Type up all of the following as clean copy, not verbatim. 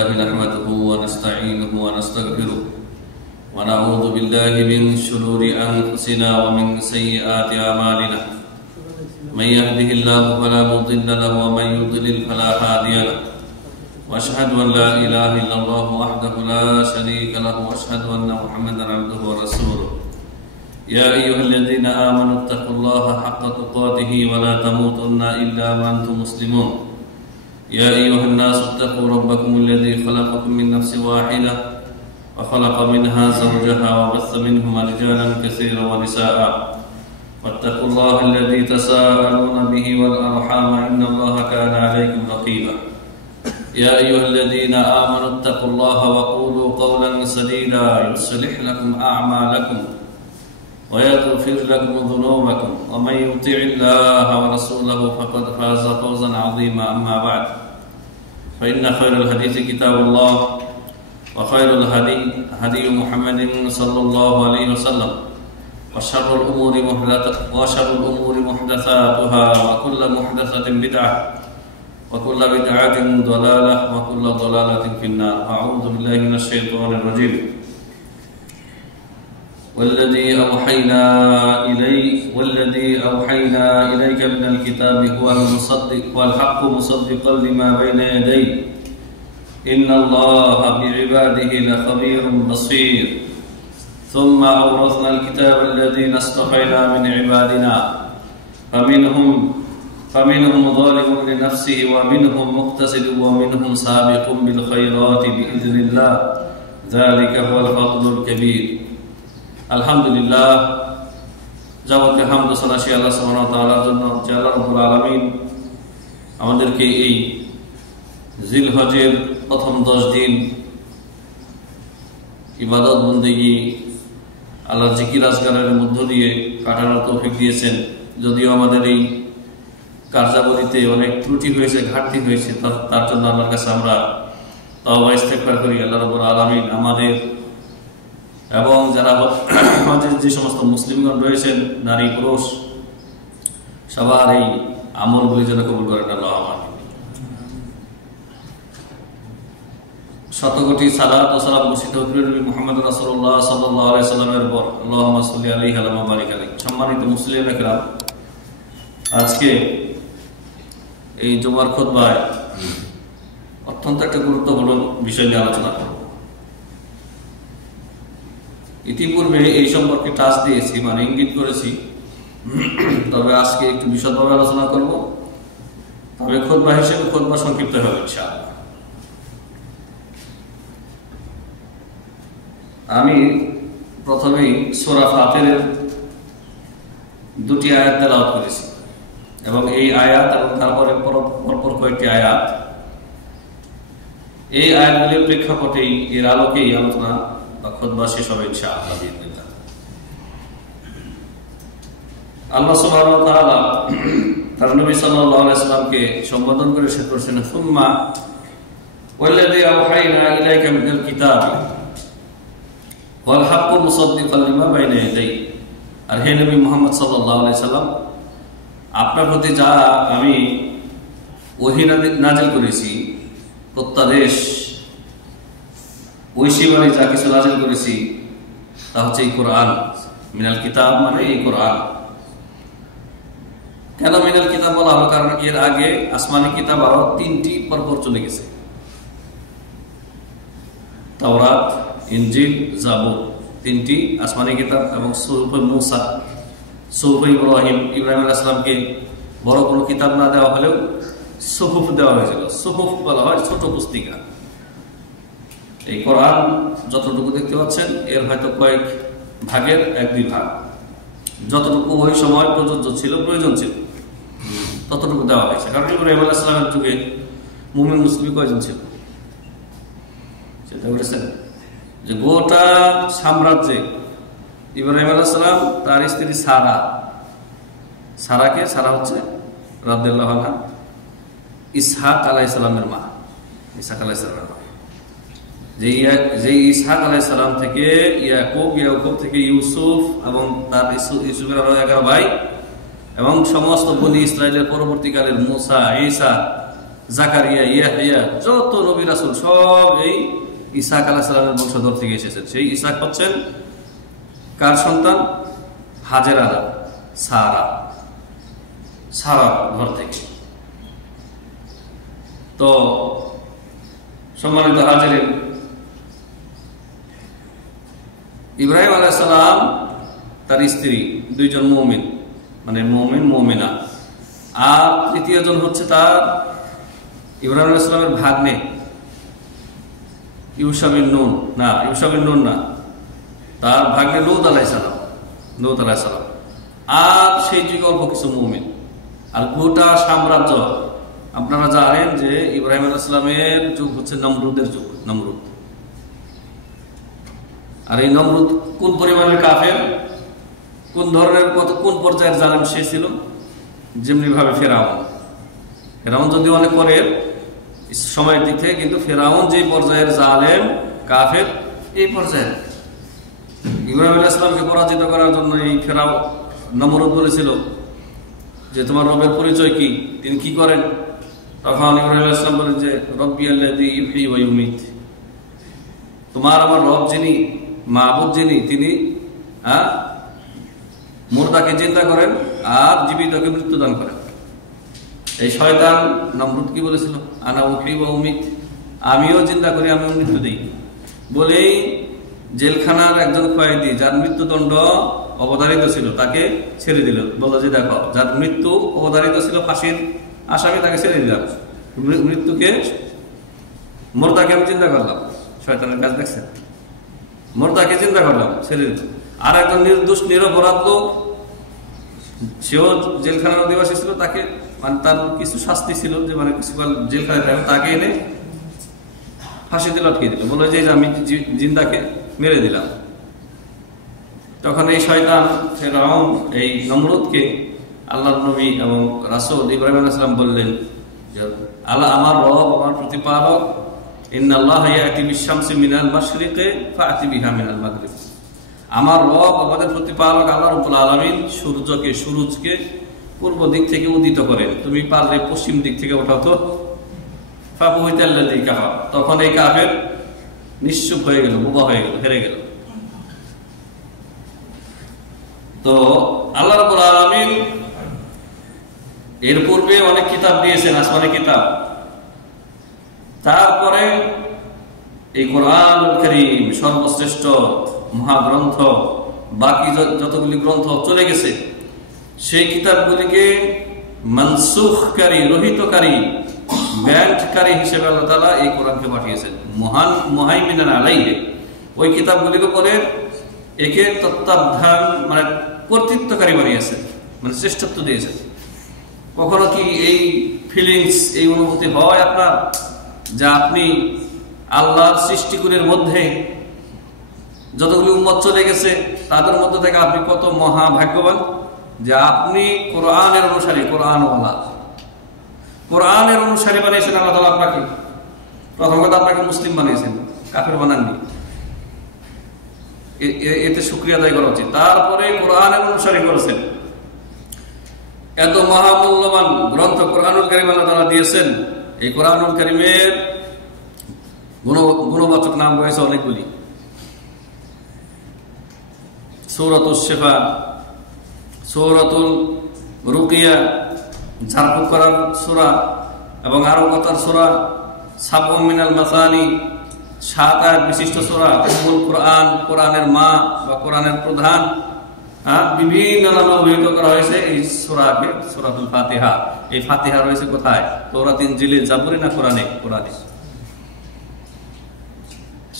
لله نحمده ونستعينه ونستغفره ونعوذ بالله من شرور أنفسنا ومن سيئات أعمالنا من يهده الله فلا مضل له ومن يضلل فلا هادي له وأشهد أن لا إله إلا الله وحده لا شريك له وأشهد أن محمدا عبده ورسوله يا أيها الذين آمنوا اتقوا الله حق تقاته ولا تموتن إلا وأنتم مسلمون يا أيها الناس اتقوا ربكم الذي خلقكم من نفس واحدة وخلق منها زوجها وبث منهما رجالا كثيرا ونساء واتقوا الله الذي تساءلون به والأرحام إن الله كان عليكم رقيبا يا أيها الذين آمنوا اتقوا الله وقولوا قولا سديدا يصلح لكم أعمالكم ويغفر لكم ذنوبكم ومن يطع الله ورسوله فقد فاز فوزا عظيما أما بعد فإن خير الحديث كتاب الله وخير الهدي هدي محمد صلى الله عليه وسلم وشر الأمور محدثاتها وكل محدثة بدعة وكل بدعة ضلالة وكل ضلالة في النار أعوذ بالله من الشيطان الرجيم والذي أوحينا إليك من الكتاب هو المصدق والحق مصدقا لما بين يديه إن الله بعباده لخبير بصير ثم أورثنا الكتاب الذين اصطفينا من عبادنا فمنهم ظالم لنفسه ومنهم مقتصد ومنهم سابق بالخيرات بإذن الله ذلك هو الفضل الكبير আলহামদুলিল্লাহ যাবতীয় হামদ সালাসি আল্লাহ সুবহানাহু ওয়া তাআলার জন্য যে আল্লাহ রাব্বুল আলামিন আমাদেরকে এই জিলহজের প্রথম 10 দিন ইবাদত বন্দেগী আল্লাহর জিকির আজকারের মধ্য দিয়ে কাটানোর তৌফিক দিয়েছেন। যদিও আমাদের এই কার্যাবলীতে অনেক ত্রুটি হয়েছে, ঘাটতি হয়েছে, তার জন্য আল্লাহর কাছে আমরা তওবা ইস্তেগফার করি। আল্লাহ রাব্বুল আলামিন আমাদের এবং যারা যে সমস্ত মুসলিমগণ রয়েছেন, নারী পুরুষ, সবার এই আমলগুলি যেন কবুল করেন আল্লাহ। শতকোটি সালাত ও সালাম বর্ষিত হোক নবী মুহাম্মদ রাসূলুল্লাহ সাল্লাল্লাহু আলাইহি সাল্লামের উপর। আল্লাহুম্মা সাল্লি আলাইহি ওয়া বারিক আলাইহি। সম্মানিত মুসলিম একরাম, আজকে এই জুমার খুতবায় অত্যন্ত একটা গুরুত্বপূর্ণ বিষয় নিয়ে আলোচনা করব। ইতিপূর্বে এই সম্পর্কে টাচ দিয়েছি, মানে ইঙ্গিত করেছি, তবে আজকে একটু বিশদভাবে আলোচনা করব। তবে খুতবা হিসেবে খুতবা সংক্ষিপ্ত হবে ইনশাআল্লাহ। আমি প্রথমেই সূরা ফাতিরের 2টি আয়াত তেলাওয়াত করেছি এবং এই আয়াত এবং তারপরে পরপর কয়েকটি আয়াত, এই আয়াতগুলির প্রেক্ষাপটেই এর আলোকেই আলোচনা বা খুতবা শেষ হবে ইনশাআল্লাহ বিইذنিল্লাহ। আল্লাহ সুবহানাহু ওয়া তাআলা তার নবী সাল্লাল্লাহু আলাইহি সাল্লামকে সম্বোধন করে শেষ করেছেন, সুম্মা ওয়াল্লাযী আওহাইনা ইলাইকা মিনাল কিতাবি ওয়াল হাক্কু মুসাদ্দিকাল লিমা বাইনা ইয়াদাইহি। আর হে নবী মুহাম্মদ সাল্লাল্লাহু আলাইহি সাল্লাম, আপনার প্রতি যা আমি ওহী নাযিল করেছি, প্রত্যাদেশ ঐশীবাণী যা কিছু নাযিল করেছি তা হচ্ছে এই কোরআন। মিনাল কিতাব মানে এই কোরআন। কেন মিনাল কিতাব বলা হলো? কারণ এর আগে আসমানি কিতাব আরো 3টি পরপর চলে গেছে, তাওরাত, ইনজিল, জাবুর, 3টি আসমানি কিতাব এবং সুহুফ মূসা, সুহুফ ইব্রাহিম আলাইহিস সালামকে বড় কোনো কিতাব না দেওয়া হলেও সুহুফ দেওয়া হয়েছিল। সুহুফ বলা হয় ছোট পুস্তিকা। এই কোরআন যতটুকু দেখতে পাচ্ছেন এর হয়তো কয়েক ভাগের 1-2 ভাগ, যতটুকু ওই সময় প্রযোজ্য ছিল, প্রয়োজন ছিল, ততটুকু দেওয়া হয়েছে। কারণ ইব্রাহিম আলাইহিস সালামের যুগে মুমিন মুসলিম কয়জন ছিল সেটা বলেছেন যে গোটা সাম্রাজ্যে ইব্রাহিম আলাইহিস সালাম, তার স্ত্রী সারা হচ্ছে রাদিয়াল্লাহু আনহা ইসহাক আলাইহিস সালামের মা, ইসহাক আলাইহিস সালামের মা। যে ইসহাক আলাইহিস সালাম থেকে ইয়াকুব থেকে ইউসুফ এবং তার ইউসুফের আরো 11 ভাই এবং সমস্ত বনি ইসরায়েলের পরবর্তীকালের মুসা, ঈসা জাকারিয়া, ইয়াহইয়া, যত নবী রাসূল সব এই ইসহাক আলাইহিস সালামের বংশধর থেকে এসেছেন। সেই ইসহাক হচ্ছেন কার সন্তান? হাজেরা, সারা ঘর থেকে। তো সম্মানিত হাজিরিন, ইব্রাহিম আলাইহিস সালাম, তার স্ত্রী, দুইজন মুমিন, মানে মুমিন মুমিনা, আর তৃতীয় জন হচ্ছে তার ইব্রাহিম আলাইহিস সালামের ভাগ্নে ইউশা বিন নুন না, তার ভাগ্নে লূত আলাইহিস সালাম, আর সেই যুগে অল্প কিছু মুমিন। আর গোটা সাম্রাজ্য, আপনারা জানেন যে ইব্রাহিম আলাইহিস সালামের যুগ হচ্ছে নমরুদের যুগ, নমরুদ। আর এই নমরুদ কোন পরিমাণের কাফের, কোন ধরনের, কোন পর্যায়ের জালেম সে ছিল? যেমনি ভাবে ফেরাউন যদি অনেক পরের সময়ের দিক থেকে, কিন্তু ফেরাউন যে পর্যায়ের জালেম কাফের, এই পর্যায়ে ইব্রাহিম আলাইহিস সালামকে পরাজিত করার জন্য এই ফেরাউন নমরুদ বলেছিল যে তোমার রবের পরিচয় কি, তিনি কি করেন? তখন ইব্রাহিম আলাইহিস সালাম বলেন যে রব্বি আল্লাযী ইউহয়ী ওয়া ইউমীত, তোমার আমার রব যিনি, মাবুদ যিনি, তিনি মুর্দাকে জিন্দা করেন আর জীবিতকে মৃত্যুদান করেন। এই শয়তান নমরুদ কি বলেছিল? আনা উহয়ী ওয়া উমীত, আমিও জিন্দা করি, আমিও মৃত্যু দিই। বলেই জেলখানার একজন কয়েদি, যার মৃত্যুদণ্ড অবধারিত ছিল, তাকে ছেড়ে দিল। বলল যে দেখো, যার মৃত্যু অবধারিত ছিল, ফাঁসির আসামি, তাকে ছেড়ে দিলাম, মুর্দাকে আমি চিন্তা করলাম। শয়তানের কাজ দেখছেন? মুর্দাকে চিন্তা করলাম, ছেড়ে দিল। আর একজন নির্দোষ নিরপরাধ লোক, সেও জেলখানার অধিবাসী ছিল, তাকে মানে তার কিছু শাস্তি ছিল, যে মানে কিছুকাল জেলখানায় থাকবে, তাকে এনে ফাঁসিতে লটকিয়ে দিল। বলে যে আমি জিন্দাকে মেরে দিলাম। তখন এই শয়তান ফেরাউন এই নমরুদকে আল্লাহর নবী এবং রাসূল ইব্রাহিম আলাইহিস সালাম বললেন যে আল্লাহ আমার রব, আমার প্রতিপালক, ইন্নাল্লাহা ইয়াতি বিশ-শামসি মিনাল মাশরিকি ফাআতি বিহা মিনাল মাগরিব, আমার রব, আমাদের প্রতিপালক আল্লাহ রাব্বুল আলামিন সূরজকে পূর্ব দিক থেকে উদিত করেন, তুমি পারলে পশ্চিম দিক থেকে ওঠাও তো। ফাবুহিতাল্লাযী কাফার, তখন এই কাফের নিশ্চুপ হয়ে গেল, বোবা হয়ে গেল, হেরে গেল। তো আল্লাহ রাব্বুল আলামিন এর পূর্বে অনেক কিতাব দিয়েছেন, আসমানি কিতাব। তারপরে এই কোরআনুল কারীম সর্বশ্রেষ্ঠ মহাগ্রন্থ, বাকি যতগুলি গ্রন্থ চলে গেছে, সেই কিতাবগুলিকে মানসুখকারী, রহিতকারী, ব্যান্ডকারী হিসেবে আল্লাহ তাআলা এই কোরআনকে পাঠিয়েছেন। মুহাইমিনান আলাইহি, ওই কিতাবগুলির উপরে একে তত্ত্বাবধান মানে কর্তৃত্বকারী বানিয়েছেন, মানে শ্রেষ্ঠত্ব দিয়েছেন। কখনো কি এই ফিলিংস, এই অনুভূতি হয় আপনার যে আপনি আল্লাহর সৃষ্টিগুলির মধ্যে যতগুলি উম্মত চলে গেছে, তাদের মধ্যে থেকে আপনি কত মহাভাগ্যবান যে আপনি কোরআনের অনুসারী, কোরআনের অনুসারী বানিয়েছেন আল্লাহ তাআলা আপনাকে। প্রথম কথা, আপনাকে মুসলিম বানিয়েছেন, কাফের বানাননি, এতে শুকরিয়া আদায় করা উচিত। তারপরে কোরআনের অনুসারী করেছেন। এত মহামূল্যবান গ্রন্থ কোরআনুল কারীম আল্লাহ তাআলা দিয়েছেন। এই কোরআনুল কারীমের গুণবাচক নাম রয়েছে অনেকগুলি। সূরাতুশ শিফা, সূরাতুল রুকিয়া, ঝাড়ফুঁক করার সূরা, এবং আরো কথার সূরা, সাবউম মিনাল মাসানি, 7 আয়াত বিশিষ্ট সূরা, উম্মুল কোরআন, কোরআনের মা বা কোরআনের প্রধান, বিভিন্ন নামে অভিহিত করা হয়েছে এই সূরাকে, সূরাতুল ফাতিহা। এই ফাতিহা রয়েছে কোথায়? তাওরাত, ইনজিল, জাবুর না কোরআনে? কোরআনে।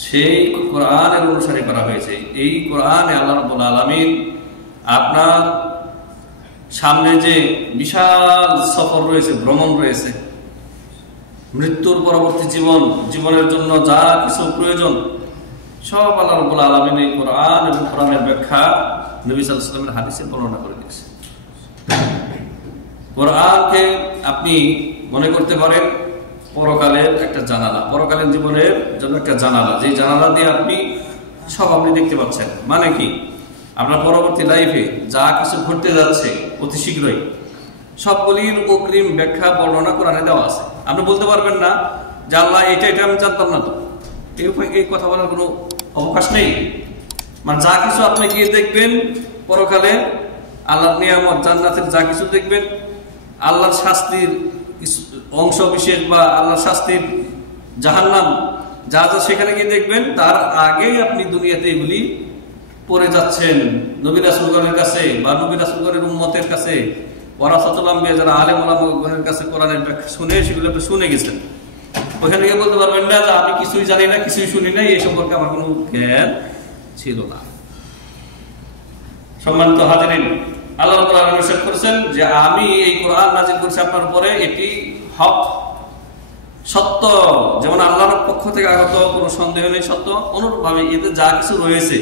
সেই কোরআনের অনুসারী করা হয়েছে। এই কোরআনে আল্লাহ রাব্বুল আলামিন আপনার সামনে যে বিশাল সফর রয়েছে, ভ্রমণ রয়েছে, মৃত্যুর পরবর্তী জীবনের জন্য যা কিছু প্রয়োজন, সব আল্লাহ রাব্বুল আলামিন এই কোরআন এবং কোরআনের ব্যাখ্যা নবী সাল্লাল্লাহু আলাইহি ওয়াসাল্লামের হাদিসে বর্ণনা করে দিয়েছে। কোরআনকে আপনি মনে করতে পারেন পরকালের একটা জানালা, পরকালীন জীবনের জন্য একটা জানালা, যে জানালা দিয়ে আপনি দেখতে পাচ্ছেন। মানে কি? আপনার পরবর্তী লাইফে যা কিছু ঘটতে যাচ্ছে অতি শীঘ্রই, সবগুলির অগ্রিম ব্যাখ্যা বর্ণনা কোরআনে দেওয়া আছে। আপনি বলতে পারবেন না যে আল্লাহ এটা আমি জানতাম না, তো এই কথা বলার কোনো অবকাশ নেই। মানে যা কিছু আপনি গিয়ে দেখবেন পরকালে, আল্লাহর নিয়ামত জান্নাতের যা কিছু দেখবেন, আল্লাহর শাস্তির অংশ বিশেষ বা আল্লাহর শাস্তির জাহান্নাম যা যা সেখানে গিয়ে দেখবেন, তার আগেই আপনি দুনিয়াতে এগুলি পড়ে যাচ্ছেন নবী রাসূলগণের কাছে বা নবী রাসূলগণের উম্মতের কাছে, ওয়ারাসাতুল আম্বিয়া যারা আলেম ওলামাগণের কাছে কোরআনের ব্যাখ্যা শুনে সেগুলো আপনি শুনে গেছেন। ওখানে গিয়ে বলতে পারবেন না যে আমি কিছুই জানি না, কিছুই শুনি না, এই সম্পর্কে আমার কোনো জ্ঞান ছিল না। সম্মানিত হাজিরিন, আল্লাহ রাব্বুল আলামিন ইরশাদ করেছেন যে আমি এই কোরআন নাযিল করেছি আপনার উপরে, এটি হক, সত্য। যেমন আল্লাহর পক্ষ থেকে আগত, কোনো সন্দেহ নেই, সত্য। অনুরূপভাবে এতে যা কিছু রয়েছে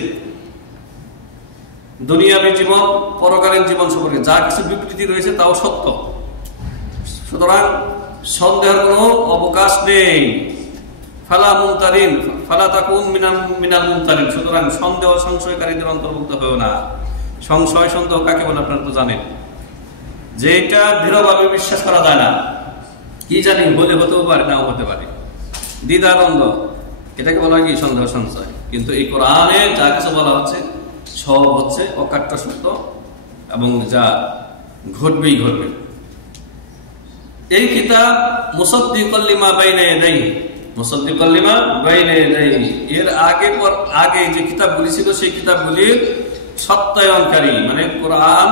দুনিয়াবী জীবন, পরকালীন জীবন সম্পর্কে যা কিছু বিবৃতি রয়েছে তাও সত্য। সুতরাং সন্দেহের কোনো অবকাশ নেই। ফালা মুমতারিন ফালা তাকুন মিনাল মুমতারিন। সুতরাং সন্দেহ সংশয়কারীদের অন্তর্ভুক্ত হয়েও না। সংশয় সন্দেহ কাকে বলে আপনারা তো জানেন, যে এটা দৃঢ়ভাবে বিশ্বাস করা যায় না, কি জানি বলে হতেও পারে, নাও হতে পারে, দ্বিধাদ্বন্দ্ব, এটাকে বলা হয় কি সন্দেহ সংশয়। কিন্তু এই কোরআনে যা কিছু বলা হচ্ছে সব হচ্ছে অকাট্য সত্য এবং যা ঘটবেই ঘটবে। এই কিতাব মুসাদ্দিকাল লিমা বাইনা ইয়াদাইহি, মুসাদ্দিকাল লিমা বাইনা ইয়াদাইহি, এর আগে যে কিতাবগুলি ছিল সেই কিতাবগুলির সত্যায়নকারী, মানে কোরআন,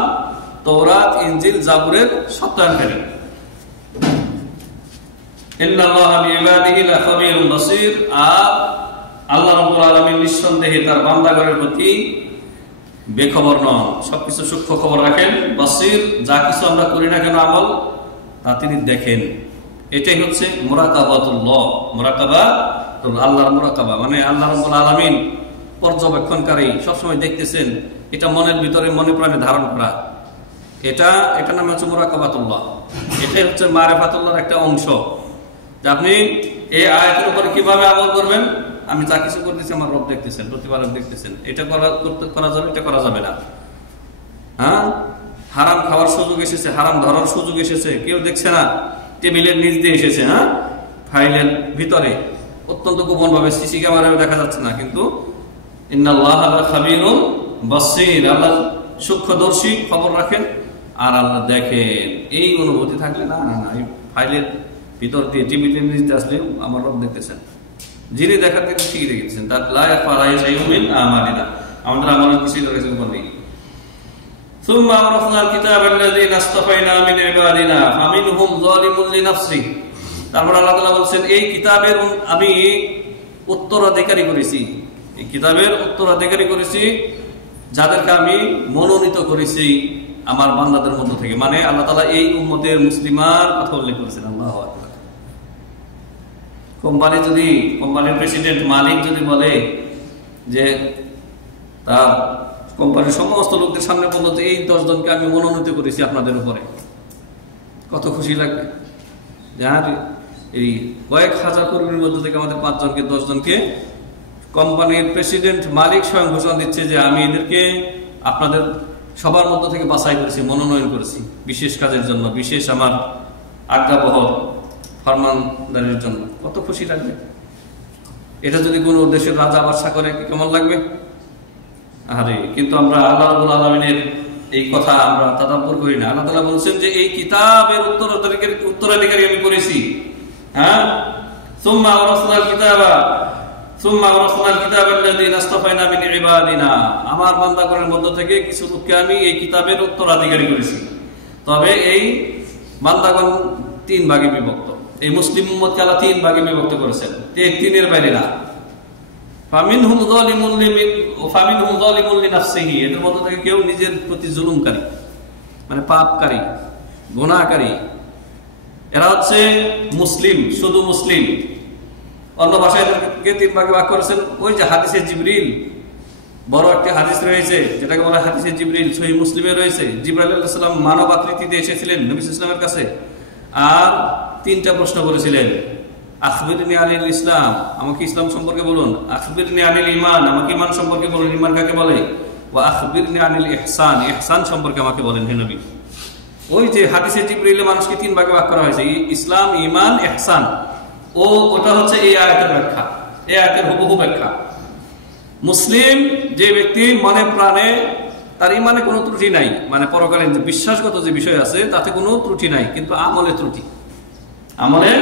তাওরাত, ইনজিল, জাবুরের সত্যায়নকারী। ইন্নাল্লাহা বিইবাদিহি লাখাবীরুন বাসীর। আর আল্লাহ রাব্বুল আলামিন নিঃসন্দেহে তার বান্দাগণের প্রতি বেখবর নন, সবকিছু সূক্ষ্ম খবর রাখেন। বাসীর, যা কিছু আমরা করি না কেন আমল, তা তিনি দেখেন। এটাই হচ্ছে মুরাকাবাতুল্লাহ। মুরাকাবা, আল্লাহর মুরাকাবা মানে আল্লাহ রাব্বুল আলামিন পর্যবেক্ষণকারী, সবসময় দেখতেছেন। এটা মনের ভিতরে, মনে প্রাণে ধারণ করা, এটা নাম হচ্ছে মুরাকাবাতুল্লাহ। এটাই হচ্ছে মারিফাতুল্লাহর একটা অংশ। যে আপনি এই আয়াতের উপরে কিভাবে আমল করবেন, আমি যা কিছু করতেছি আমার রব দেখতেছেন, প্রতিপালক দেখতেছেন। এটা করা যাবে, এটা করা যাবে না। হ্যাঁ, হারাম খাওয়ার সুযোগ এসেছে, হারাম ধরার সুযোগ এসেছে, কেউ দেখছে না, টেবিলের নিচ দিয়ে এসেছে, হ্যাঁ, ফাইলের ভিতরে অত্যন্ত গোপন ভাবে, সিসি ক্যামেরায় দেখা যাচ্ছে না, কিন্তু ইন্নাল্লাহা খাবীরুন বাসীর, আল্লাহ সূক্ষ্মদর্শী, খবর রাখেন আর আল্লাহ দেখেন। এই অনুভূতি থাকলে না না না, এই ফাইলের ভিতর দিয়ে টেবিলের নিচ দিয়ে আসলে আমার রব দেখতেছেন, যিনি দেখার থেকে ঠিকই দেখতেছেন। তার লা ইয়াখফা আলাইহি শাইউন মিন আমালিনা, আমাদের আমলের কিছুই তার কাছে গোপন নেই। ثم أورثنا الكتاب الذين اصطفينا من عبادنا فمنهم ظالم لنفسه। তারপর আল্লাহ তাআলা বলেন এই কিতাবের আমি উত্তরাধিকারী করেছি, এই কিতাবের উত্তরাধিকারী করেছি যাদেরকে আমি মনোনীত করেছি আমার বান্দাদের মধ্য থেকে। মানে আল্লাহ তাআলা এই উম্মতের মুসলিমার কথা উল্লেখ করেছেন। আল্লাহু আকবার। কোম্পানির প্রেসিডেন্ট, মালিক যদি বলে যে তার কোম্পানির সমস্ত লোকদের সামনে বললো যে এই 10 জনকে আমি মনোনীত করেছি আপনাদের উপরে, কত খুশি লাগবে। যার এই কয়েক হাজার কর্মীর মধ্যে থেকে আমাদের 5 জনকে, 10 জনকে কোম্পানির প্রেসিডেন্ট, মালিক স্বয়ং ঘোষণা দিচ্ছে যে আমি এদেরকে আপনাদের সবার মধ্য থেকে বাছাই করেছি, মনোনয়ন করেছি বিশেষ কাজের জন্য, বিশেষ আমার আজ্ঞাবহ ফরমানদারির জন্য। কত খুশি লাগবে। এটা যদি কোনো দেশের রাজা বাদশা করে কেমন লাগবে? আরে, কিন্তু আমরা আল্লাহ রাব্বুল আলামিনের এই কথা আমরা তাদাব্বুর করি না। আল্লাহ তাআলা বলেছেন যে এই কিতাবের উত্তরাধিকারী আমি করেছি। হ্যাঁ, সুম্মা আওরাসনাল কিতাবা আল্লাযীনা ইসতাফাইনা মিন ইবাদিনা, আমার বান্দাগণের মধ্য থেকে কিছু লোককে আমি এই কিতাবের উত্তরাধিকারী করেছি। তবে এই বান্দাগণ 3 ভাগে বিভক্ত। এই মুসলিম উম্মতকে আল্লাহ 3 ভাগে বিভক্ত করেছেন, এই 3-এর বাইরে না। ফামিনহুম যালিমুন লিনাফসিহি, এদের মধ্যে থেকে কেউ নিজের প্রতি জুলুমকারী, মানে পাপকারী, গুনাহকারী। এরা হচ্ছে মুসলিম, শুধু মুসলিম। অন্য ভাষায় এদেরকে 3 ভাগে ভাগ করেছেন। ওই যে হাদিসে জিবরিল, বড় একটা হাদিস রয়েছে যেটাকে বলা হয় হাদিসে জিবরিল, সহিহ মুসলিমে রয়েছে। জিবরাইল আলাইহিস সালাম মানব আকৃতিতে এসেছিলেন নবী সাল্লাল্লাহু আলাইহি ওয়াসাল্লামের কাছে, আর 3টা প্রশ্ন করেছিলেন। আখবিরনি আনিল ইসলাম, আমাকে ইসলাম সম্পর্কে বলুন। আখবিরনি আনিল ঈমান, আমাকে ঈমান সম্পর্কে বলুন, ঈমান কাকে বলে। ওয়া আখবিরনি আনিল ইহসান, ইহসান সম্পর্কে আমাকে বলেন হে নবী। ওই যে হাদিসে জিবরিলে মানুষকে তিন ভাগে ভাগ করা হয়েছে, ইসলাম, ঈমান, ইহসান। ওটা হচ্ছে এই আয়াতের ব্যাখ্যা, এই আয়াতের হুবহু ব্যাখ্যা। মুসলিম যে ব্যক্তি মনে প্রাণে তার ঈমানে কোনো ত্রুটি নাই, মানে পরকালীন যে বিশ্বাসগত যে বিষয় আছে তাতে কোনো ত্রুটি নাই, কিন্তু আমলে ত্রুটি, আমলে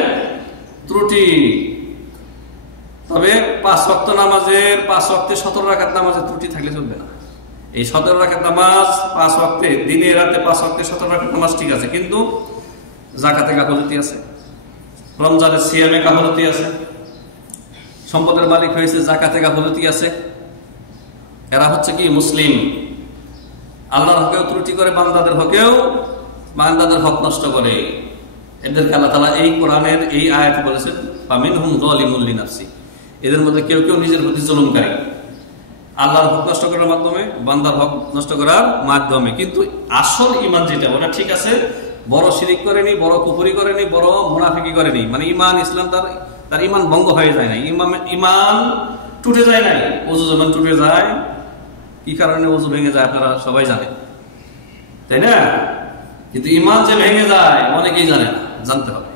ত্রুটি। তবে 5 ওয়াক্ত নামাজের 5 ওয়াক্তে 17 রাকাত নামাজের ত্রুটি থাকলে চলবে না। এই 17 রাকাত নামাজ 5 ওয়াক্তে, দিনে রাতে 5 ওয়াক্তে 17 রাকাত নামাজ ঠিক আছে, কিন্তু যাকাতে গাফলতি আছে, রমজানের সিয়ামে গাফলতি আছে, সম্পদের মালিক হয়েছে যাকাতে গাফলতি আছে। এরা হচ্ছে কি মুসলিম, আল্লাহর হকেও ত্রুটি করে, বান্দাদের হক নষ্ট করে। এদেরকে আল্লাহ তাআলা এই কোরআনের এই আয়াতে বলেছেন ফামিনহুম যালিমুল লিনাফসি, এদের মধ্যে কেউ কেউ নিজের প্রতি জুলুমকারী, আল্লাহর হক নষ্ট করার মাধ্যমে, বান্দার হক নষ্ট করার মাধ্যমে। কিন্তু আসল ঈমান যেটা, ওটা ঠিক আছে, বড় শিরিক করেনি, বড় কুফরি করেনি, বড় মুনাফিকি করেনি, মানে ঈমান ইসলাম তার ঈমান ভঙ্গ হয়ে যায় না, ঈমান টুটে যায় নাই। ওযু যখন টুটে যায়, কি কারণে ওযু ভেঙে যায় আপনারা সবাই জানেন, তাই না? কিন্তু ঈমান যে ভেঙে যায় অনেকেই জানে না, জানতে হবে।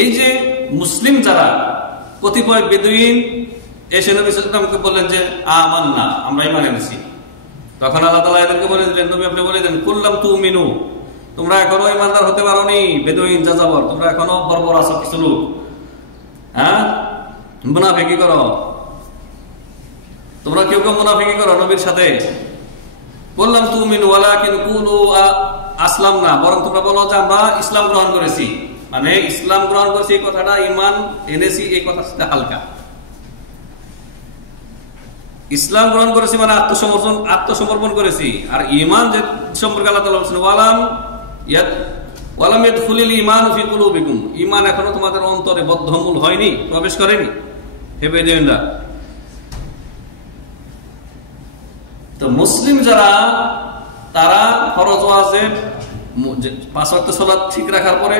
এই যে মুসলিম যারা, কতিপয় বেদুইন এসে নবী সাল্লাল্লাহু আলাইহি ওয়াসাল্লামকে বললেন যে আমান্না, আমরা ঈমান এনেছি। তখন আল্লাহ তাআলা এদেরকে বলে দিলেন, নবী আপনি বলে দেন কুল্লাম তুমিনু, তোমরা এখনো ঈমানদার হতে পারোনি, বেদুইন যাযাবর, তোমরা এখনো বর্বর আছো কিছু লোক, হ্যাঁ মুনাফিকি করো, তোমরা কেউ কেউ মুনাফিকি করো নবীর সাথে। বললাম তুমিনু ওয়ালাকিন কুলু আসলামনা, বরং তোমরা বলো যে আমরা ইসলাম গ্রহণ করেছি। মানে ইসলাম গ্রহণ করেছি এই কথাটা, ঈমান এনেছি এই কথার সাথে হালকা। ইসলাম গ্রহণ করেছি মানে আত্মসমর্পণ করেছি। আর ঈমান যে সম্পর্কে আল্লাহ তাআলা বলেছেন ওয়ালাম ইয়াদখুলিল ঈমানু ফি কুলুবিকুম, ঈমান এখনো তোমাদের অন্তরে বদ্ধমূল হয়নি, প্রবেশ করেনি হে বেদুইনরা। তো মুসলিম যারা, তারা ফরজ ওয়াজিব 5 ওয়াক্ত সালাত ঠিক রাখার পরে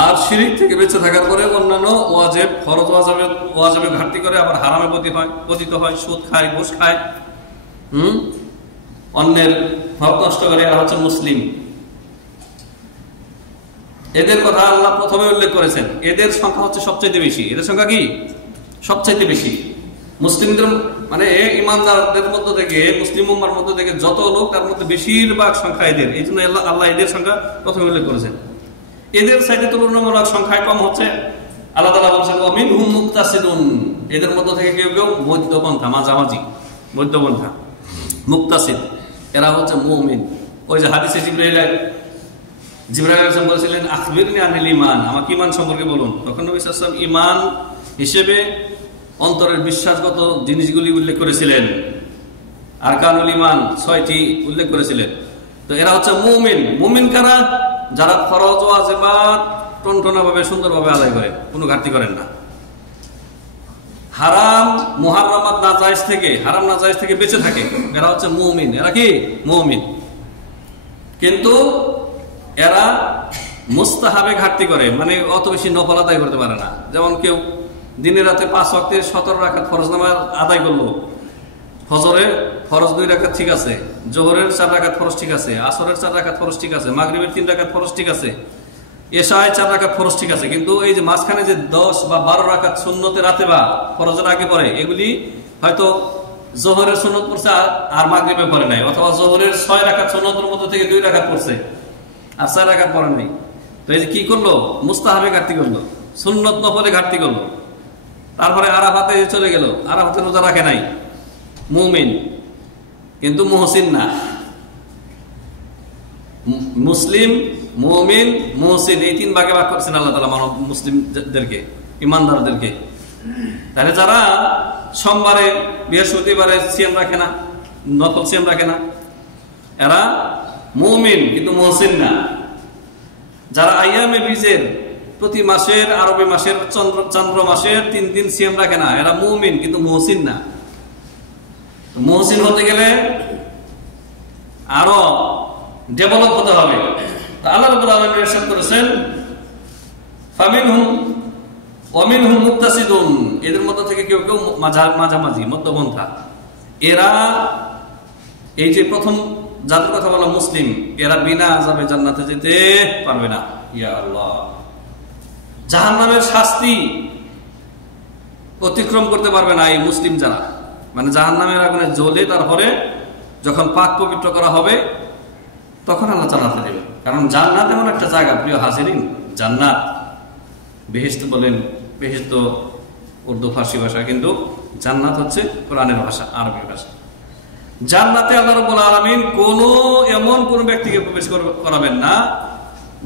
আর শিরিক থেকে বেঁচে থাকার পরে অন্যান্য ওয়াজিব, ফরজ ওয়াজিবে ঘাটতি করে, আবার হারামে পতিত হয়, সুদ খায়, ঘুষ খায়, অন্যের হক নষ্ট করে, এরা হচ্ছে মুসলিম। এদের কথা আল্লাহ প্রথমে উল্লেখ করেছেন, এদের সংখ্যা হচ্ছে সবচাইতে বেশি। এদের সংখ্যা কি? সবচাইতে বেশি। মুসলিমদের মানে ইমানদারদের মধ্য থেকে, মুসলিম উম্মার মধ্য থেকে যত লোক, তার মধ্যে বেশিরভাগ সংখ্যা এদের। এই জন্য আল্লাহ এদের সংখ্যা প্রথমে উল্লেখ করেছেন। এদের সাইডে তুলনামূলক সংখ্যায় কম হচ্ছে। আল্লাহ তাআলা বলেছেন ওয়ামিনহুম মুক্তাসিদুন, এদের মধ্য থেকে কেউ কেউ মধ্যপন্থা, মাঝামাঝি, মধ্যপন্থা, মুক্তাসিদ, এরা হচ্ছে মুমিন। ওই যে হাদিসে জিবরাইল আলাইহিস সালাম বলেছিলেন আখবিরনি আনিল ঈমান, আমাকে ঈমান সম্পর্কে বলুন। তখন নবী সাল্লাল্লাহু আলাইহি ওয়াসাল্লাম ঈমান হিসেবে অন্তরের বিশ্বাসগত জিনিসগুলি উল্লেখ করেছিলেন, আরকানুল ঈমান 6টি উল্লেখ করেছিলেন। তো এরা হচ্ছে মুমিন। মুমিন কারা? যারা ফরজ ওয়াজিবাত টনটনাভাবে সুন্দরভাবে আদায় করে, কোনো ঘাটতি করেন না, হারাম মুহাররামাত হারাম নাজায়েজ থেকে বেঁচে থাকে, এরা হচ্ছে মুমিন। এরা কি? মুমিন। কিন্তু এরা মুস্তাহাবে ঘাটতি করে, মানে অত বেশি নফল আদায় করতে পারে না। যেমন কেউ দিনে রাতে 5 ওয়াক্তে 17 রাকাত ফরজ নামাজ আদায় করলো, ফজরের ফরজ 2 রাকাত ঠিক আছে, জোহরের 4 রাকাত ফরজ ঠিক আছে, আসরের 4 রাকাত ফরজ ঠিক আছে, মাগরিবের 3 রাকাত ফরজ ঠিক আছে, এশায় 4 রাকাত ফরজ ঠিক আছে। কিন্তু এই যে মাঝখানে যে 10 বা 12 রাকাত সুন্নতে রাতে বা ফরজের আগে পড়ে, এগুলি হয়তো জোহরের সুন্নত পড়ছে আর মাগরিবে পড়ে নাই, অথবা জোহরের 6 রাকাত সুন্নতের মধ্যে থেকে 2 রাকাত পড়ছে আর 4 রাকাত পড়ে নাই। তো এই যে কি করলো? মুস্তাহাবে ঘাটতি করলো, সুন্নত নফলে ঘাটতি করলো। তারপরে আরাফাতে চলে গেল, আরাফাতে রোজা রাখে নাই, মুমিন কিন্তু মুহসিন না। মুসলিম, মুমিন, মুহসিন, এই 3 ভাগে ভাগ করেছেন আল্লাহ তাআলা মানব মুসলিমদেরকে, ইমানদারদেরকে। তাহলে যারা সোমবারে বৃহস্পতিবারে সিয়াম রাখে না, নফল সিয়াম রাখে না, এরা মুমিন কিন্তু মুহসিন না। যারা আইয়ামে বীজের প্রতি মাসের, আরবে মাসের চন্দ্র মাসের 3 দিন সিয়াম রাখে না, এরা মুমিন কিন্তু মুহসিন না। মুহসিন হতে গেলে আরো ডেভেলপ হতে হবে। আল্লাহ রাব্বুল আলামিন ইরশাদ করেছেন ফামিনহুম ওয়ামিনহুম মুক্তাসিদুন, এদের মধ্য থেকে কেউ কেউ মাঝামাঝি, মধ্যপন্থা। এরা এই যে প্রথম যাদের কথা বলা মুসলিম, এরা বিনা আযাবে জান্নাতে যেতে পারবে না। ইয়া আল্লাহ, জাহান্নামের শাস্তি অতিক্রম করতে পারবে না এই মুসলিম যারা, মানে জাহান্নামের আগুনে জ্বলে তারপরে যখন পাক পবিত্র করা হবে তখন আল্লাহ জান্নাতে দেবে। কারণ জান্নাত এমন একটা জায়গা, প্রিয় হাজিরিন, জান্নাত, বেহেশত বলেন, বেহেশত উর্দু ফার্সি ভাষা, কিন্তু জান্নাত হচ্ছে কোরআনের ভাষা, আরবি ভাষা। জান্নাতে আল্লাহ রাব্বুল আলামিন এমন কোন ব্যক্তিকে প্রবেশ করাবেন না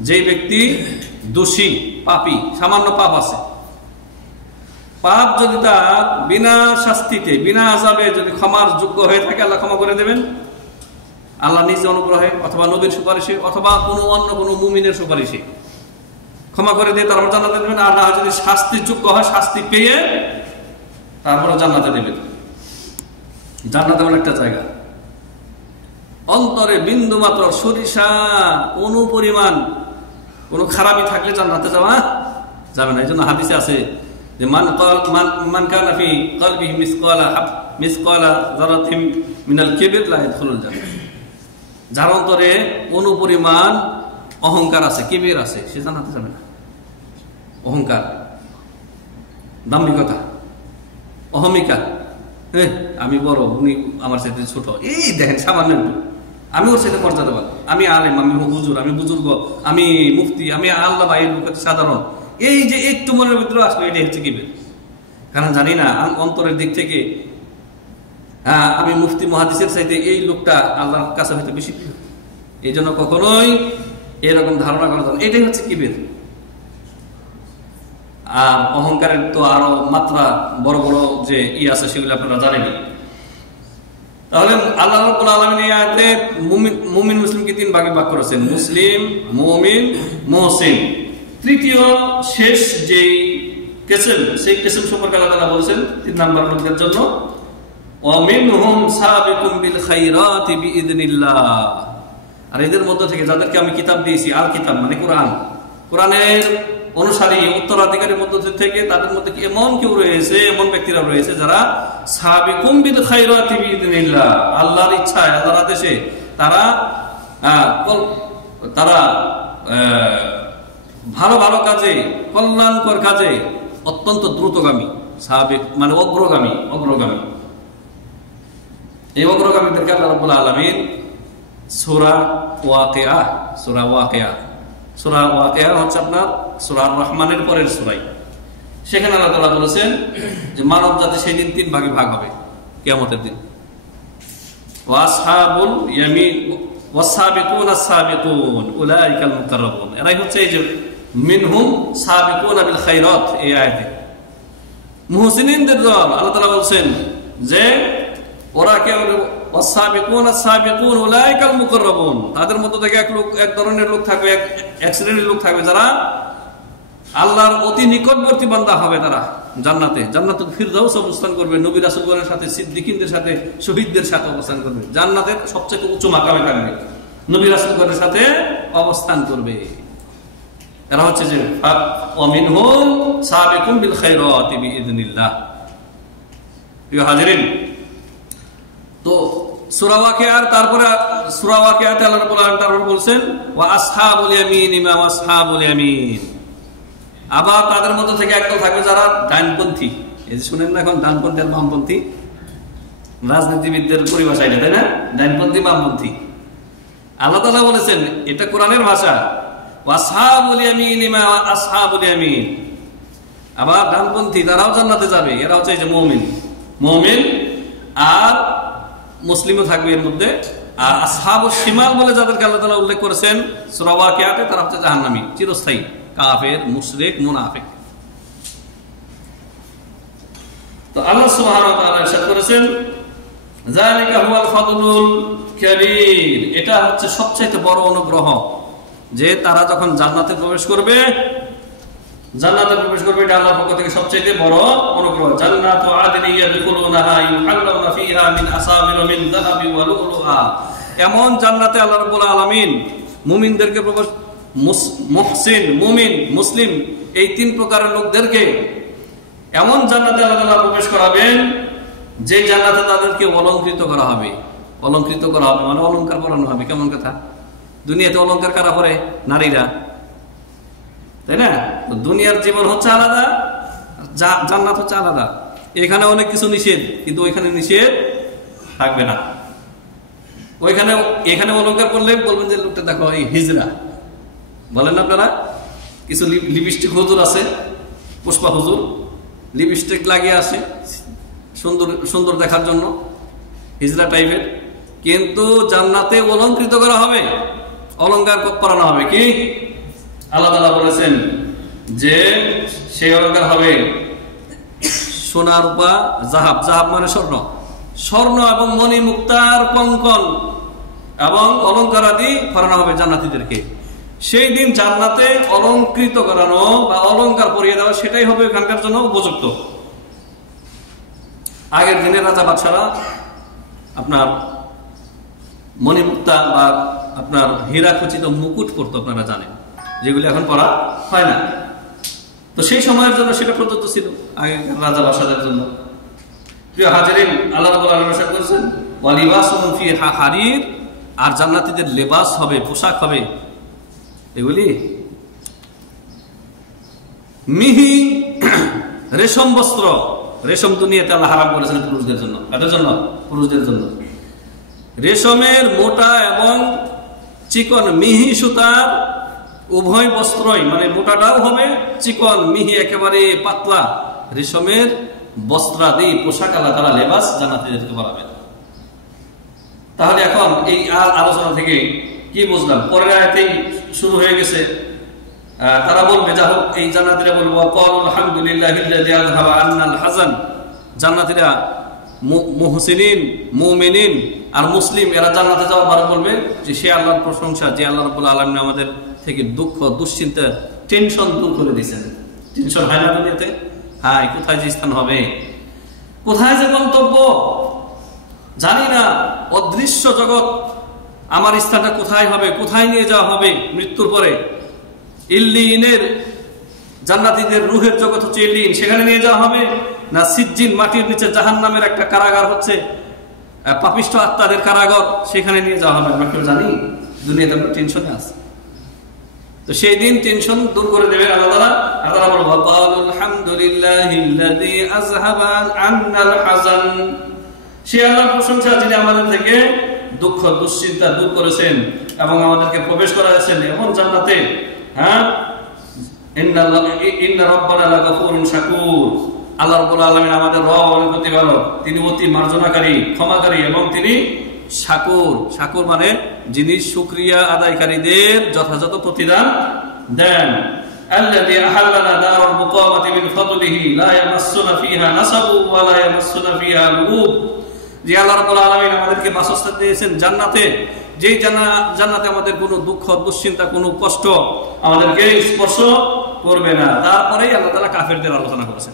যে ব্যক্তি দোষী, পাপী, সামান্য পাপ আছে। পাপ যদি তার বিনা শাস্তিতে, বিনা আযাবে যদি ক্ষমার যোগ্য হয়ে থাকে, আল্লাহ ক্ষমা করে দেবেন। আল্লাহ নিজে অনুগ্রহে অথবা নবীর সুপারিশে অথবা অন্য কোনো মুমিনের সুপারিশে ক্ষমা করে দিয়ে তারপর জান্নাতে দেবেন। আর না যদি শাস্তির যোগ্য হয়, শাস্তি পেয়ে তারপরে জান্নাতে দেবেন। জান্নাত এমন একটা জায়গা, অন্তরে বিন্দু মাত্র সরিষা অনুপরিমাণ কোন খারাপি থাকলে জান্নাতে যাওয়া যাবে না। এই জন্য হাদিসে আছে যে মান কানা ফি কলবিহি মিসকালা যারাতিন মিনাল কিবর লা ইয়াদখুলুল জান্নাহ। যার অন্তরে অনুপরিমাণ অহংকার আছে, কিবির আছে, সে জান্নাতে যাবে না। অহংকার, দাম্ভিকতা, অহমিকা, আমি বড়, উনি আমার সাথে ছোট, এই দেখেন সামান্য একটু, আমি ওর সাথে মর্যাদাবান, আমি আলেম, আমি হুজুর, আমি বুজুর্গ, আমি মুফতি, আমি আল্লাহ ভাই সাধারণ, এই যে একটু মনের ভিতরে আসলো, এটা হচ্ছে কিবির। কারণ জানি না অন্তরের দিক থেকে আমি মুফতি মুহাদ্দিসের চাইতে এই লোকটা আল্লাহর কাছে হয়তো বেশি প্রিয়। এই জন্য কখনোই এরকম ধারণা করা যায়, এটাই হচ্ছে কিবির। আর অহংকারের তো আরো মাত্রা বড় বড় যে আছে সেগুলো আপনারা জানেন। তাহলে আল্লাহ রাব্বুল আলামিন এই আয়াতে মুমিন মুসলিমকে তিন ভাগে ভাগ করেছেন, মুসলিম, মুমিন, মুহসিন। তৃতীয় শেষ যেই কিসম, সেই কিসম সম্পর্কে আল্লাহ তাআলা বলেছেন 3 নম্বর লোকদের জন্য, ওয়া মিনহুম সাবিকুম বিল খায়রাতি বিইذنিল্লাহ। আর এদের মধ্য থেকে যাদেরকে আমি কিতাব দিয়েছি, আল কিতাব মানে কোরআন, কোরআনের অনুসারী উত্তরাধিকারীর মধ্য থেকে তাদের মধ্যে এমন কেউ রয়েছে, এমন ব্যক্তিরা রয়েছে যারা সাবিকুম বিল খায়রাতি বিইذনিল্লাহ, আল্লাহর ইচ্ছায়, আল্লাহর আদেশে তারা ভালো ভালো কাজে, কল্যাণকর কাজে অত্যন্ত দ্রুতগামী, সাবিক মানে অগ্রগামী। এই অগ্রগামীদেরকে আল্লাহ রাব্বুল আলামিন সূরা ওয়াকিয়া হচ্ছে আপনার সূরা আর-রহমানের পরের সূরা, সেখানে আল্লাহ তাআলা বলেছেন যে মানব জাতি সেই দিন 3 ভাগে ভাগ হবে কিয়ামতের দিন। ওয়াসহাবুল ইয়ামিন ওয়াসাবিকুন আস-সাবিকুন উলাইকাল মুকাররাবুন। এরাই হচ্ছে এই যে মিনহুম সাবিকুনা বিল খায়রাত, এই আয়াতে মুহসিনিনদের দল। আল্লাহ তাআলা বলেন যে ওরা কে, ওয়াসাবিকুন আস-সাবিকুন উলাইকাল মুকাররাবুন। তাদের মধ্য থেকে এক ধরনের লোক থাকবে, এক শ্রেণীর লোক থাকবে যারা আল্লাহর অতি নিকটবর্তী বান্দা হবে। তারা জান্নাতুল ফিরদাউস অবস্থান করবে, নবী রাসূলগণের সাথে, সিদ্দিকীনদের সাথে, শহীদদের সাথে অবস্থান করবে। জান্নাতের সবচেয়ে উচ্চ মাকামে থাকবে, নবী রাসূলগণের সাথে অবস্থান করবে। এরা হচ্ছে যে ওয়া মিনহুম সাবিকুম বিল খায়রাতি বিইذনিল্লাহ। প্রিয় হাজিরিন, তো সূরা ওয়াকিয়ার তারপরে সূরা ওয়াকিয়াতে আল্লাহ রাব্বুল আলামিন তারপর বলেন ওয়া আসহাবুল ইয়ামিন মা আসহাবুল ইয়ামিন। আবার তাদের মধ্যে থেকে একদল থাকবে যারা ডানপন্থী। এই যে শুনেন না এখন ডানপন্থী আর বামপন্থী, রাজনীতিবিদদের পরিভাষা এটা, তাই না? ডানপন্থী, বামপন্থী। আল্লাহ তাআলা বলেছেন, এটা কোরআনের ভাষা, ওয়া আসহাবুল ইয়ামিন মা আসহাবুল ইয়ামিন। আবার ডানপন্থী তারাও জান্নাতে যাবে, এরা হচ্ছে এই যে মুমিন আর মুসলিমও থাকবে এর মধ্যে। আর আসহাবুশ শিমাল বলে যাদেরকে আল্লাহ তাআলা উল্লেখ করেছেন সূরা ওয়াকিয়াতে, তারা হচ্ছে জাহান্নামী, চিরস্থায়ী কাফের, মুশরিক, মুনাফিক। তো আল্লাহ সুবহানাহু ওয়া তাআলা ইরশাদ করেছেন, যালিকা হুয়াল ফাদলুল কাবীর। এটা হচ্ছে সবচেয়ে বড় অনুগ্রহ যে তারা যখন জান্নাতে প্রবেশ করবে, এটা আল্লাহর পক্ষ থেকে সবচেয়ে বড় অনুগ্রহ। জান্নাতু আদনি ইয়াদখুলুনাহা ইউহাল্লাউনা ফিহা মিন আসাবির মিন যাহাবি ওয়া লুলুহা। এমন জান্নাতে আল্লাহ রাব্বুল আলামিন মুমিনদেরকে প্রবেশ, মুহসিন, মুমিন, মুসলিম, এই 3 প্রকারের লোকদেরকে এমন জান্নাতে আল্লাহ তাআলা প্রবেশ করাবেন যে জান্নাতে তাদেরকে অলংকৃত করা হবে। অলঙ্কৃত করা হবে, মানে অলঙ্কার পরানো হবে। কেমন কথা? দুনিয়াতে অলঙ্কার কারা পরে? নারীরা, তাই না? দুনিয়ার জীবন হচ্ছে আলাদা, জান্নাত হচ্ছে আলাদা। এখানে অনেক কিছু নিষেধ, কিন্তু ওইখানে নিষেধ থাকবে না। এখানে অলঙ্কার করলে বলবেন যে লোকটা দেখো এই হিজরা, বলেন আপনারা? কিছু লিপস্টিক হুজুর আছে, পুষ্পা হুজুর, লিপস্টিক লাগিয়ে আসে সুন্দর সুন্দর দেখার জন্য, হিজরা টাইপের। কিন্তু জান্নাতে অলঙ্কৃত করা হবে, অলঙ্কার পরানো হবে। কি আল্লাহ তাআলা বলেছেন যে সেই অলঙ্কার হবে সোনা, রূপা, জাহাব, জাহাব মানে স্বর্ণ, স্বর্ণ এবং মণি, মুক্তার কঙ্কন এবং অলঙ্কার আদি পরানো হবে জান্নাতীদেরকে। সেই দিন জান্নাতে অলঙ্কৃত করানো বা অলঙ্কার পরিয়ে দেওয়া, সেটাই হবে এখানকার জন্য উপযুক্ত। আগের দিনের রাজা বাদশারা আপনার মণিমুক্তা বা আপনার হীরা খচিত মুকুট পরতো, আপনারা জানেন, যেগুলি এখন পরা হয় না। তো সেই সময়ের জন্য সেটা প্রদত্ত ছিল আগেকার রাজা বাদশাদের জন্য। প্রিয় হাজিরিন, আল্লাহ রাব্বুল আলামিন ইরশাদ করেছেন ওয়ালিবাসুম ফিহা হারির, আর জান্নাতীদের লেবাস হবে, পোশাক হবে এগুলি মিহি রেশম বস্ত্র। রেশম দুনিয়াতে আল্লাহ হারাম করেছেন পুরুষদের জন্য, কাদের জন্য? পুরুষদের জন্য। রেশমের মোটা এবং চিকন মিহি সুতার উভয় বস্ত্রই, মানে মোটাটাও হবে, চিকন মিহি একেবারে পাতলা রেশমের বস্ত্রাদি পোশাক আল্লাহ তাআলা লেবাস জান্নাতীদেরকে পরাবেন। তাহলে এখন এই আলোচনা থেকে কি বুঝলাম? পরের আয়াতেই শুরু হয়ে গেছে, তারা বলবে, যা হোক, এই জান্নাতীরা বলবো আলহামদুলিল্লাহিল্লাযী আযহাবা আন্নাল হাযান। জান্নাতীরা মুহসিনিন, মুমিনিন আর মুসলিম এরা জান্নাতে যাওয়ার পরে বলবে যে সে আল্লাহর প্রশংসা, যে আল্লাহ রাব্বুল আলামিন আমাদের থেকে দুঃখ, দুশ্চিন্তা, টেনশন দূর করে দিয়েছেন। টেনশন হয় না দুনিয়াতে? হ্যাঁ, কোথায় যে স্থান হবে, কোথায় যে গন্তব্য জানি না, অদৃশ্য জগৎ, আমার স্থানটা কোথায় হবে, কোথায় নিয়ে যাওয়া হবে মৃত্যুর পরে। ইল্লিনের জান্নাতীদের রূহের জগৎ হচ্ছে ইল্লিন, সেখানে নিয়ে যাওয়া হবে, না সিজ্জিন মাটির নিচে জাহান্নামের একটা কারাগার হচ্ছে পাপিষ্ঠ আত্মাদের কারাগার, সেখানে নিয়ে যাওয়া হবে? আমরা কেউ জানি? দুনিয়াতে আমরা টেনশনে আছি। তো সেই দিন টেনশন দূর করে দেবেন আল্লাহ তাআলা। আল্লাহ বলবেন আলহামদুলিল্লাহিল্লাযী আযহাবা আন্নাল হাযান। সে আল্লাহর প্রশংসা যিনি আমাদের থেকে দুঃখ, দুশ্চিন্তা দূর করেছেন এবং আমাদেরকে প্রবেশ করাচ্ছেন এমন জান্নাতে। হ্যাঁ, ইন্না রাব্বানা লাগাফুরুন শাকুর। আল্লাহ রাব্বুল আলামিন আমাদের রব, অনেক প্রতিপালক, তিনি অতি মার্জনাকারী, ক্ষমাকারী এবং তিনি শাকুর। শাকুর মানে যিনি শুকরিয়া আদায়কারীদের যথাযথ প্রতিদান দেন। আল্লাযী আহাল্লানা দারুল মুকামাতি মিন ফাদলিহি লা ইয়ামাসসুনা ফিহা নাসাবু ওয়া লা ইয়ামাসসুনা ফিহা লুগুব। যে আল্লাহ রাব্বুল আলামিন আমাদেরকে বাসস্থান দিয়েছেন জান্নাতে, যেই জান্নাতে আমাদের কোনো দুঃখ, দুশ্চিন্তা, কোনো কষ্ট আমাদেরকে স্পর্শ করবে না। তারপরেই আল্লাহ তাআলা কাফেরদের আলোচনা করেছেন।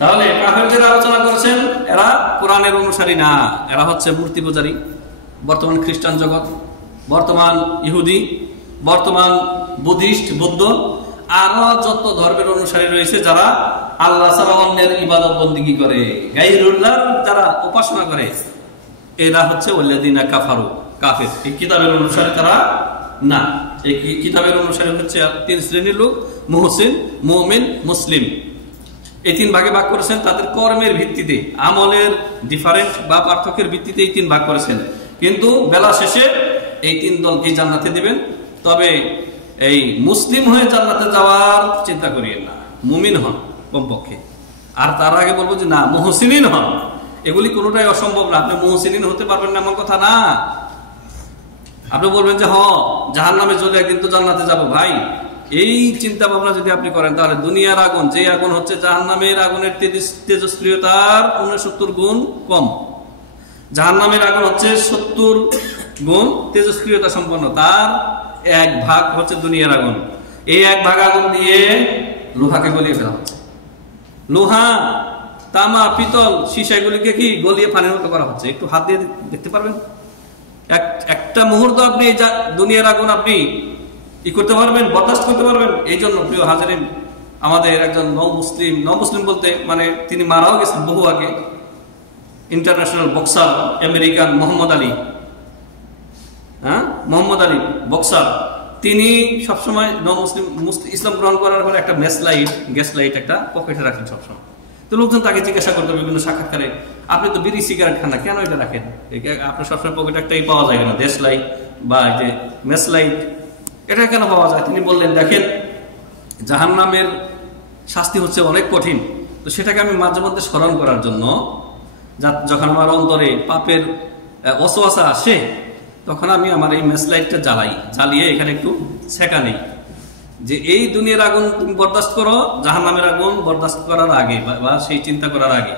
তাহলে কাফেরদের আলোচনা করেছেন, এরা কোরআনের অনুসারী না, এরা হচ্ছে মূর্তি পূজারী। বর্তমান খ্রিস্টান জগৎ, বর্তমান ইহুদি, বর্তমান বুদ্ধিস্ট, বৌদ্ধ, আরো যত ধর্মের অনুসারী রয়েছে যারা আল্লাহ ছাড়া অন্যের ইবাদত বন্দেগী করে, গায়রুল্লাহর যারা উপাসনা করে, এরা হচ্ছে ওয়াল্লাযিনা কাফারু, কাফের। এই কিতাবের অনুসারী তারা না। এই কিতাবের অনুসারী হচ্ছে তিন শ্রেণীর লোক: মুহসিন, মুমিন, মুসলিম। এই তিন ভাগে ভাগ করেছেন তাদের কর্মের ভিত্তিতে, আমলের ডিফারেন্ট বা পার্থক্যের ভিত্তিতে এই তিন ভাগ করেছেন। কিন্তু বেলা শেষে এই তিন দলকে জান্নাতে দিবেন। তবে এই মুসলিম হয়ে জান্নাতে যাওয়ার চিন্তা করিয়েন না, মুমিন হন কমপক্ষে। আর তার আগে বলবো যে না, মুহসিনিন হন। এগুলি কোনোটাই অসম্ভব না, আপনি মুহসিনিন হতে পারবেন না এমন কথা না। আপনি বলবেন যে জাহান্নামে চলে একদিন তো জান্নাতে যাব। ভাই, এই চিন্তা ভাবনা যদি আপনি করেন তাহলে দুনিয়ার আগুন, যে আগুন হচ্ছে জাহান্নামের আগুনের তেজস্ক্রিয়তার 69 গুণ কম। জাহান্নামের আগুন হচ্ছে 70 গুণ তেজস্ক্রিয়তা সম্পন্ন, তার 1 ভাগ হচ্ছে দুনিয়ার আগুন। এই 1 ভাগ আগুন দিয়ে লোহাকে গলিয়ে ফেলা হচ্ছে। লোহা, তামা, পিতল, সীসা এগুলিকে কি গলিয়ে পানির মতো করা হচ্ছে। একটু হাত দিয়ে দেখতে পারবেন? একটা মুহূর্ত আপনি দুনিয়ার আগুন আপনি করতে পারবেন, বরদাস্ত করতে পারবেন? এই জন্য প্রিয় হাজিরিন, আমাদের একজন নও মুসলিম বলতে মানে তিনি মারাও গেছেন বহু আগে, international boxer American Mohammad Ali, Mohammad Ali boxer, তিনি সবসময় ইসলাম গ্রহণ করার পরে একটা গ্যাস লাইট একটা পকেটে রাখেন সবসময়। তো লোকজন তাকে জিজ্ঞাসা করতো বিভিন্ন সাক্ষাৎকারে, আপনি তো বিড়ি সিগারেট খান না, কেন এটা রাখেন? আপনার সবসময় পকেটে একটাই পাওয়া যায় কেন, দেশ লাইট বা যে মেস লাইট, এটা কেন পাওয়া যায়? তিনি বললেন, দেখেন, জাহান্নামের শাস্তি হচ্ছে অনেক কঠিন, তো সেটাকে আমি মাঝে মধ্যে স্মরণ করার জন্য, যখন আমার অন্তরে পাপের ওয়াসওয়াসা আসে, তখন আমি আমার এই মেস লাইটটা জ্বালিয়ে এখানে একটু ছেঁকা নেই, যে এই দুনিয়ার আগুন তুমি বরদাস্ত করো জাহান্নামের আগুন বরদাস্ত করার আগে, বা সেই চিন্তা করার আগে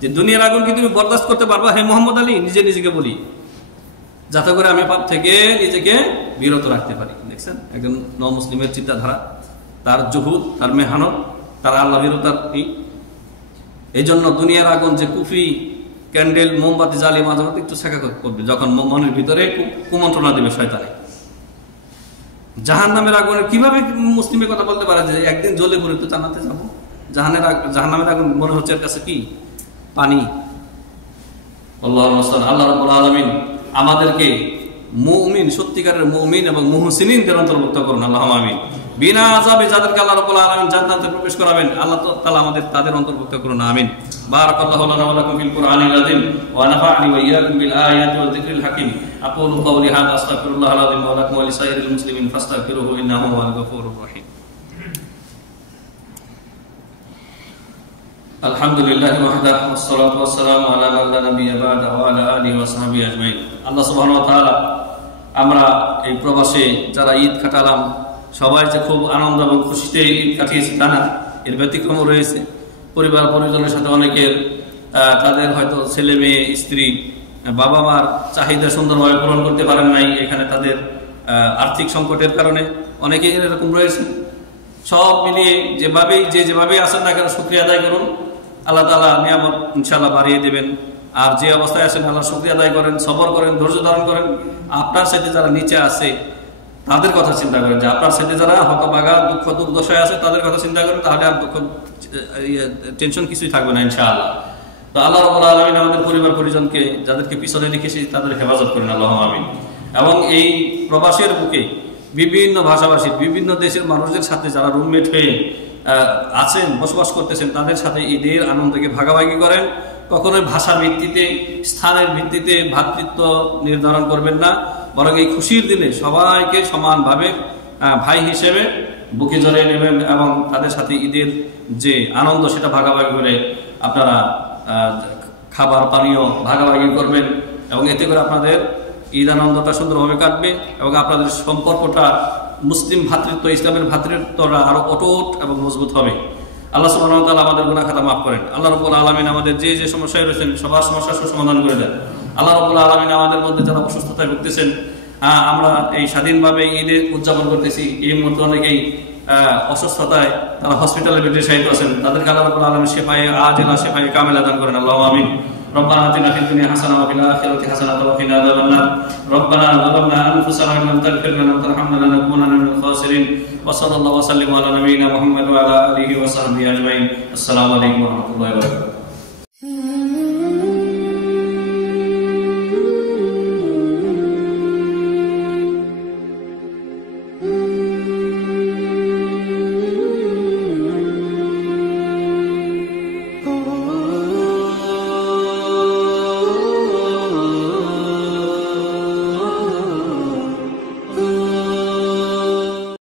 যে দুনিয়ার আগুন কি তুমি বরদাস্ত করতে পারবা হে মোহাম্মদ আলী, নিজেকে বলি, যাতে করে আমি পাপ থেকে নিজেকে বিরত রাখতে পারি। দেখছেন একজন মুসলিমের চিন্তাধারা, তার জুহুদ, তার মেহনত, তার আল্লাহ বিরতার। এই জন্য দুনিয়ার আগুন যে কুফি, ক্যান্ডেল, মোমবাতি জ্বালিয়ে মাঝে মধ্যে একটু ছেঁকা করবে, যখন মনের ভিতরে কুমন্ত্রণা দেবে শয়তানে। জাহান্নামের আগুনের কিভাবে মুসলিমের কথা বলতে পারে যে একদিন জ্বলে পড়ে তো জান্নাতে যাবো? জাহান্নামের আগুন মনে হচ্ছে এর কাছে কি পানি। আল্লাহ রাব্বুল আলামিন আমাদেরকে মুমিন, সত্যিকারের মুমিন এবং মুহসিনিনদের অন্তর্ভুক্ত করুন, আল্লাহুম্মা আমিন। বিনা আযাবে যাদেরকে আল্লাহ রাব্বুল আলামিন জান্নাতে প্রবেশ করাবেন, আল্লাহ তাআলা আমাদের তাদের অন্তর্ভুক্ত করুন, আমিন। বারাকাল্লাহু লানা ওয়া লাকুম ফিল কুরআনিল আযীম ওয়া নাফা'নি ওয়া ইয়্যাকুম বিল আয়াতি ওয়াজ যিকরিল হাকীম। আকুলু কাওলি হাযা আস্তাগফিরুল্লাহাল আযীম ওয়া লাকুম ওয়া লিসাইরিল মুসলিমিন ফাস্তাগফিরুহু ইন্নাহু হুয়াল গফুরুর রহিম। আলহামদুলিল্লাহি ওয়াহদাহু ওয়াসসালাতু ওয়াসসালামু আলা মান লা নাবিয়্যা বা'দাহু ওয়া আলা আলিহি ওয়া সাহবিহি আজমাইন। আল্লাহ সুবহানাহু ওয়া তাআলা আমরা এই প্রবাসে যারা ঈদ কাটালাম, সবাই যে খুব আনন্দ এবং খুশিতে ঈদ কাটিয়েছি তা না, এর ব্যতিক্রমও রয়েছে। পরিবার পরিজনের সাথে অনেকের তাদের হয়তো ছেলে মেয়ে, স্ত্রী, বাবা মার চাহিদা সুন্দরভাবে পূরণ করতে পারেন নাই, এখানে তাদের আর্থিক সংকটের কারণে অনেকে এরকম রয়েছে। সব মিলিয়ে যেভাবেই আসেন না কেন শুকরিয়া আদায় করুন, আল্লাহ তাআলা নিয়ামত ইনশাআল্লাহ বাড়িয়ে দেবেন। আর যে অবস্থায় আছেন আল্লাহ শুকরিয়া আদায় করেন, সবর করেন, ধৈর্য ধারণ করেন। আপনার সাথে যারা নিচে আছে তাদের কথা চিন্তা করেন, যে আপনার সাথে যারা হতভাগা, দুর্দশায় আছে তাদের কথা চিন্তা করেন, তাহলে আর দুঃখ টেনশন কিছুই থাকবে না ইনশাআল্লাহ। তো আল্লাহ রাব্বুল আলামিন আমাদের পরিবার পরিজনকে, যাদেরকে পিছনে রেখেছি, তাদের হেফাজত করেন, আল্লাহুম্মা আমিন। এবং এই প্রবাসের বুকে বিভিন্ন ভাষাভাষী, বিভিন্ন দেশের মানুষদের সাথে যারা রুমমেট হয়ে আছেন, বসবাস করতেছেন, তাদের সাথে ঈদের আনন্দকে ভাগাভাগি করেন। কখনোই ভাষার ভিত্তিতে, স্থানের ভিত্তিতে ভ্রাতৃত্ব নির্ধারণ করবেন না, বরং এই খুশির দিনে সবাইকে সমানভাবে ভাই হিসেবে বুকে জড়িয়ে নেবেন এবং তাদের সাথে ঈদের যে আনন্দ সেটা ভাগাভাগি করে আপনারা খাবার পানীয় ভাগাভাগি করবেন, এবং এতে করে আপনাদের ঈদ আনন্দটা সুন্দরভাবে কাটবে এবং আপনাদের সম্পর্কটা মুসলিম ভ্রাতৃত্ব, ইসলামের ভ্রাতৃত্বটা আরো অটুট এবং মজবুত হবে। আল্লাহ সুবহানাহু ওয়া তাআলা আমাদের গুনাহ খাতা মাফ করেন। আল্লাহ রাব্বুল আলামিন আমাদের যে সমস্যায় রয়েছেন সবার সমস্যার সমাধান করে দেন। আল্লাহ রাব্বুল আলামিন আমাদের মধ্যে যারা অসুস্থতায় ভুগতেছেন, আমরা এই স্বাধীনভাবে ঈদ উদযাপন করতেছি, এই মুহূর্তে অনেকেই অসুস্থতায় তারা হসপিটালে বেডে শায়িত আছেন, তাদেরকে আল্লাহ রাব্বুল আলামিন শিফায়ে আজিলা, শিফায়ে কামিলা দান করেন, আল্লাহুম্মা আমিন। ربنا آتنا في الدنيا حسنة وفي الآخرة حسنة وقنا عذاب النار. ربنا ظلمنا أنفسنا وإن لم تغفر لنا وترحمنا لنكونن من الخاسرين. وصلى الله وسلم على نبينا محمد وعلى آله وصحبه أجمعين. السلام عليكم ورحمة الله وبركاته.